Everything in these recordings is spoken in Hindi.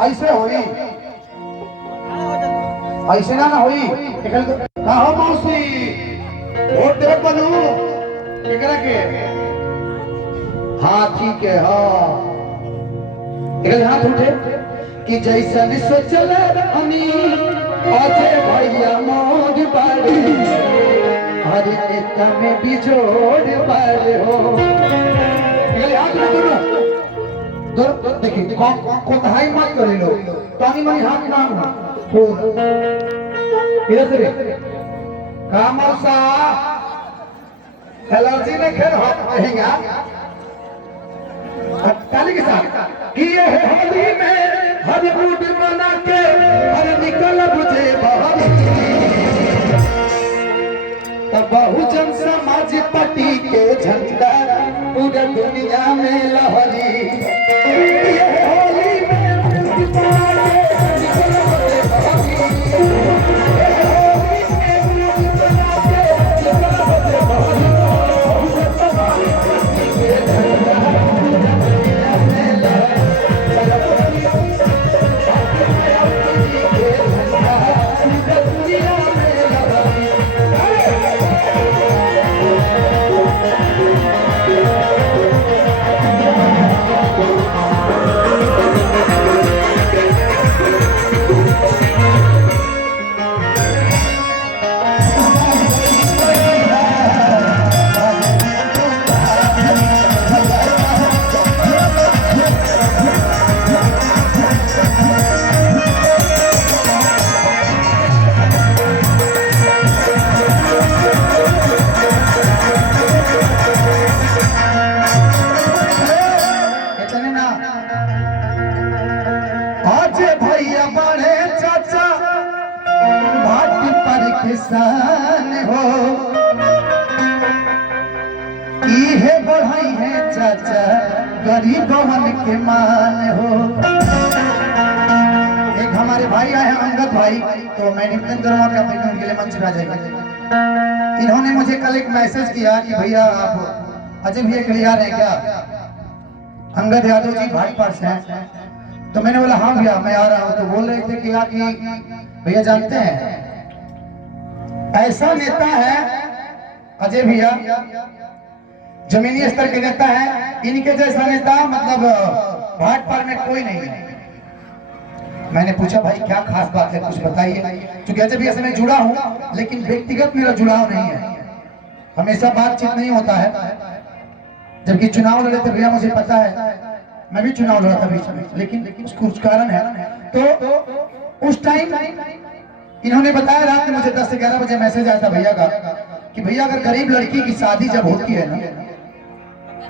ऐसे होई ऐसे ना होई कहो मौसी वोट दे बनू एकरा के हाँ ठीक है हाँ एकरा हाथ उठे कि जैसा सोचल हमी अजय भैया मोज बाड़ी हर नेता में बिजोड़ बाड़े हो एकरा हाथ उठे तो देखिए कोताही मत करे लो तानी मनी हाथ नाम हो इधर से कामसा एलर्जी ने खेल हाथ रहेगा ताली के साथ कि ये होली में हर मूड बना के हर निकल बुझे बाहर तब बहुजन समाज पार्टी के झंडा पूरे दुनिया में लहरी किसान हो इहे बढ़ाई है चाचा गरीबवन के मान हो। एक हमारे भाई आए हैं अंगद भाई, तो मैं निवेदन करूंगा कि आप उनके लिए मंच में आ जाइए। इन्होंने मुझे कल एक मैसेज किया कि भैया आप अजय भैया के लिए आ रहे हैं क्या? अंगद यादव जी भाजपा से हैं। तो मैंने बोला हाँ भैया मैं आ रहा हूँ। तो बोल रहे थे कि भैया जानते हैं ऐसा नेता है अजय भैया, जमीनी स्तर के नेता है, इनके जैसा नेता मतलब भाजपा में कोई नहीं है। मैंने पूछा भाई क्या खास बात है, कुछ बताइए। क्योंकि अजय भैया से मैं जुड़ा हूं लेकिन व्यक्तिगत मेरा जुड़ाव नहीं है, हमेशा बातचीत नहीं होता है। जबकि चुनाव लड़े थे भैया मुझे पता है, मैं भी चुनाव लड़ा था बीच में, लेकिन कुछ कारण है। तो उस टाइम इन्होंने बताया रात में मुझे 10 से 11 बजे मैसेज आया था भैया का कि भैया अगर गरीब लड़की की शादी जब होती है ना,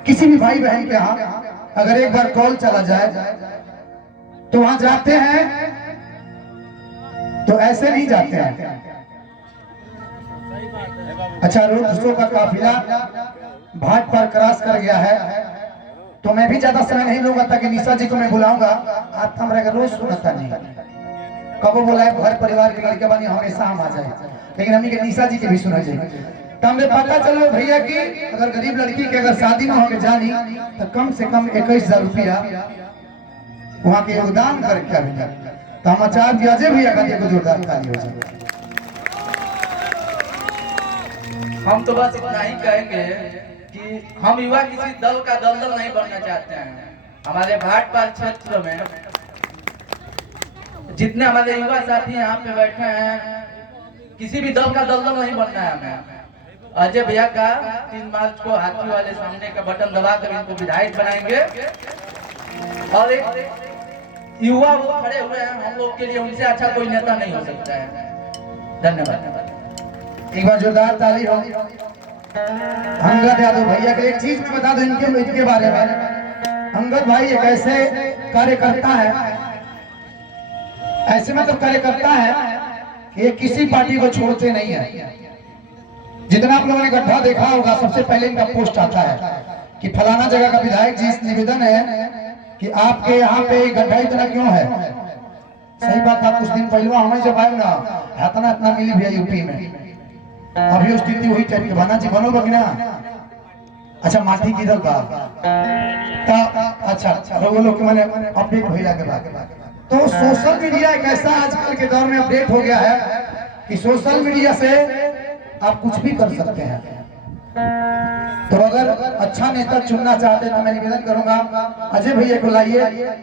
किसी भी भाई बहन के यहाँ अगर एक बार कॉल चला जाए तो वहां जाते हैं, तो ऐसे नहीं जाते हैं। अच्छा रोड शो का काफिला भाट पर क्रॉस कर गया है, तो मैं भी ज्यादा समय नहीं लूंगा ताकि निशा जी को मैं बुलाऊंगा। आप हमारे रोज सुनता नहीं कब बोला है घर परिवार के लड़के बनी हमेशा हम आ जाए, लेकिन हमें के निशा जी के भी सुना चाहिए। तो हमें पता चलो भैया की अगर गरीब लड़की के अगर शादी में होके जानी तो कम से कम 21,000 रुपया वहां के योगदान करके आएंगे। तो हम आचार्य अजय भैया का देखो जोरदार ताली हो जाए। हम तो बस इतना ही कहेंगे कि हम युवा किसी दल का दलदल नहीं बनना चाहते हैं। हमारे भाटपाल क्षेत्र में जितने हमारे युवा साथी यहाँ पे बैठे हैं, किसी भी दल का दलदल नहीं बनना है हमें। अजय भैया का 3 मार्च को हाथी वाले सामने का बटन दबाकर इनको विधायक बनाएंगे और एक युवा वो खड़े हुए हैं हम लोग के लिए, उनसे अच्छा कोई नेता नहीं हो सकता है। धन्यवाद। एक बार जोरदार ताली हो अंगद यादव भैया के। एक चीज मैं बता दूं इनके बारे में, अंगद भाई एक ऐसे कार्यकर्ता है, ऐसे मतलब कार्यकर्ता है कि ये किसी पार्टी को छोड़ते नहीं है। जितना आप लोगों ने गड्ढा देखा होगा सबसे पहले इनका पोस्ट आता है कि फलाना जगह का विधायक जी निवेदन है कि आपके यहाँ पे गड्ढा इतना क्यों है, सही बात था, कुछ दिन पहले हमें जब आए ना इतना इतना मिली भैया यूपी में, अभी स्थिति वही टाइप के बना जी बनल बा कि ना। अच्छा माटी किधर बा अच्छा वो लोग के माने अपडेट भइला के बाद तो सोशल मीडिया एक ऐसा आजकल के दौर में अपडेट हो गया है कि सोशल मीडिया से आप कुछ भी कर सकते हैं। तो अगर अच्छा नेता चुनना चाहते हैं तो मैं निवेदन करूंगा अजय भैया को लाइए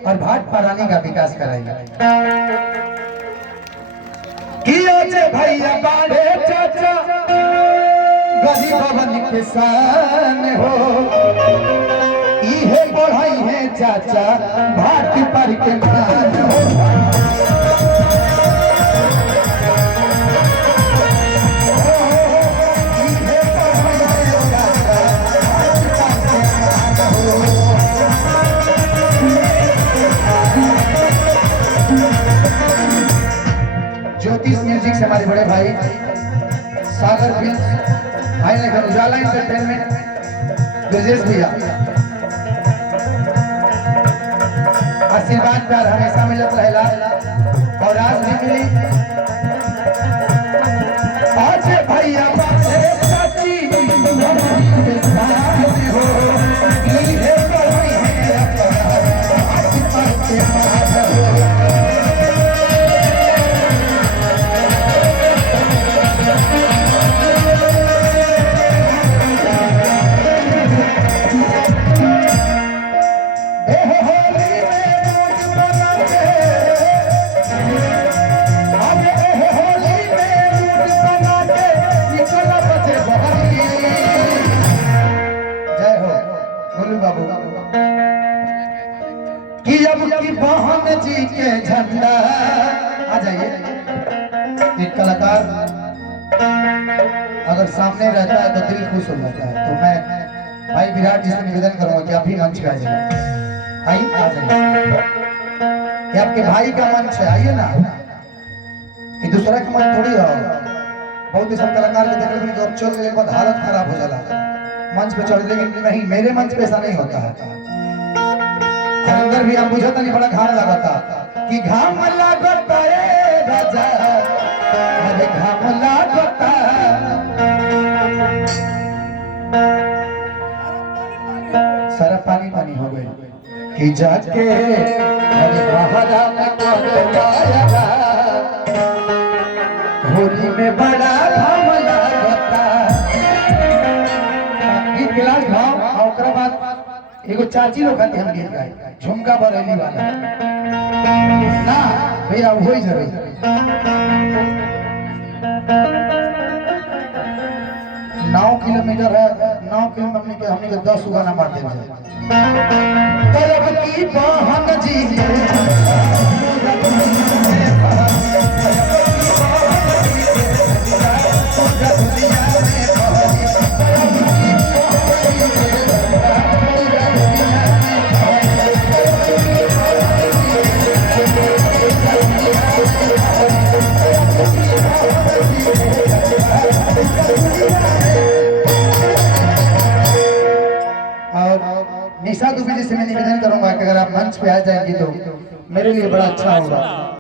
और भाट पारानी का विकास कराइए। कि अजय भैया बाड़े चाचा गरीब भवन किसान हो, इहे बढ़ाई है चाचा भाट पर के मान हो। ज्योतिष म्यूजिक से हमारे बड़े भाई सागर फिल्म भाई ने उजाला एंटरटेनमेंट ब्रजेश भैया आशीर्वाद प्यार हमेशा मिलत रहेला और आज भी मिली। आज भैया बाटे चाची के साथ हो, इहे बढ़ई है अपराध के माध हो। कि अब की बहन जी के झंडा आ जाइए। एक कलाकार अगर सामने रहता है तो दिल खुश हो जाता है, तो मैं भाई विराट जी से निवेदन करूंगा कि आप भी मंच पे आ जाइए। आइए आ जाइए, ये आपके भाई का मंच है, आइए ना, ये दूसरा का मंच थोड़ी हो। बहुत ही सब कलाकार को देखने के चल गए बाद हालत खराब हो जाला मंच पे चढ़, लेकिन नहीं, मेरे मंच पे ऐसा नहीं होता है। अंदर भी हम बुझता नहीं, बड़ा घाम लागता कि घाम लागता ए राजा, अरे घाम लागता। सारा पानी पानी हो गए कि जाके अरे महारा कोटवाया होली में बड़ा घाम लागता। एक गिलास घाम और ओकरा बाद एगो चाची लोग खाते हम गीत गाए झुमका बरेली वाला ना भैया वही जरूर 9 किलोमीटर है, 9 किलोमीटर के हमने 10 गाना मारते हैं। की बहन जी निशा दुबे जी से मैं निवेदन करूंगा कि अगर आप मंच पे आ जाएंगे तो मेरे लिए बड़ा अच्छा होगा।